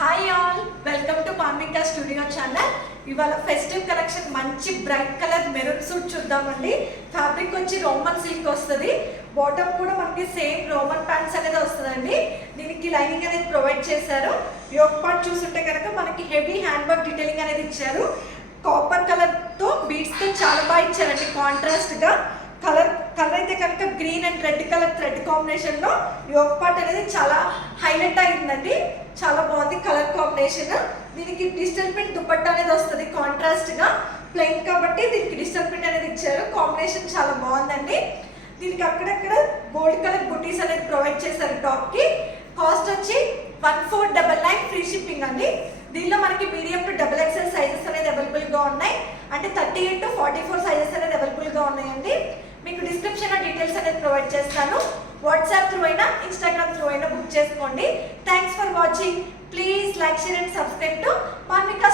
Hi all, welcome to Manvika studio channel. ఇవాళ festive collection మంచి bright colour maroon suit చూద్దామండి. Fabric వచ్చి Roman silk వస్తుంది. బాటమ్ కూడా మనకి సేమ్ రోమన్ ప్యాంట్స్ అనేది వస్తుందండి. దీనికి లైనింగ్ అనేది ప్రొవైడ్ చేశారు. యోక్ పార్ట్ చూస్తుంటే కనుక మనకి హెవీ హ్యాండ్ వర్క్ డీటెయిలింగ్ అనేది ఇచ్చారు. కాపర్ కలర్తో బీడ్స్తో చాలా బాగా ఇచ్చారండి. కాంట్రాస్ట్గా కలర్ అయితే కనుక green and red colour thread కాంబినేషన్లో యోక్ పార్ట్ అనేది చాలా హైలైట్ అయిందండి. చాలా బాగుంది కలర్ కాంబినేషన్. దీనికి డిజిటల్ ప్రింట్ దుపట్టా అనేది వస్తుంది. కాంట్రాస్ట్గా ప్లెయిన్ కాబట్టి దీనికి డిజిటల్ ప్రింట్ అనేది ఇచ్చారు. కాంబినేషన్ చాలా బాగుందండి. దీనికి అక్కడక్కడ గోల్డ్ కలర్ బుటీస్ అనేది ప్రొవైడ్ చేశారు. టాప్కి కాస్ట్ వచ్చి 1499 ఫ్రీ షిప్పింగ్ అండి. దీనిలో మనకి medium to double XL sizes అనేది అవైలబుల్గా ఉన్నాయి. అంటే 38 to 44 సైజెస్ అనేది అవైలబుల్గా ఉన్నాయండి. మీకు డిస్క్రిప్షన్లో డీటెయిల్స్ అనేది ప్రొవైడ్ చేస్తాను. వాట్సాప్ త్రూ అయినా ఇన్స్టాగ్రామ్ త్రూ అయినా బుక్ చేసుకోండి. Thanks for watching. Please like, share and subscribe to మాన్వికా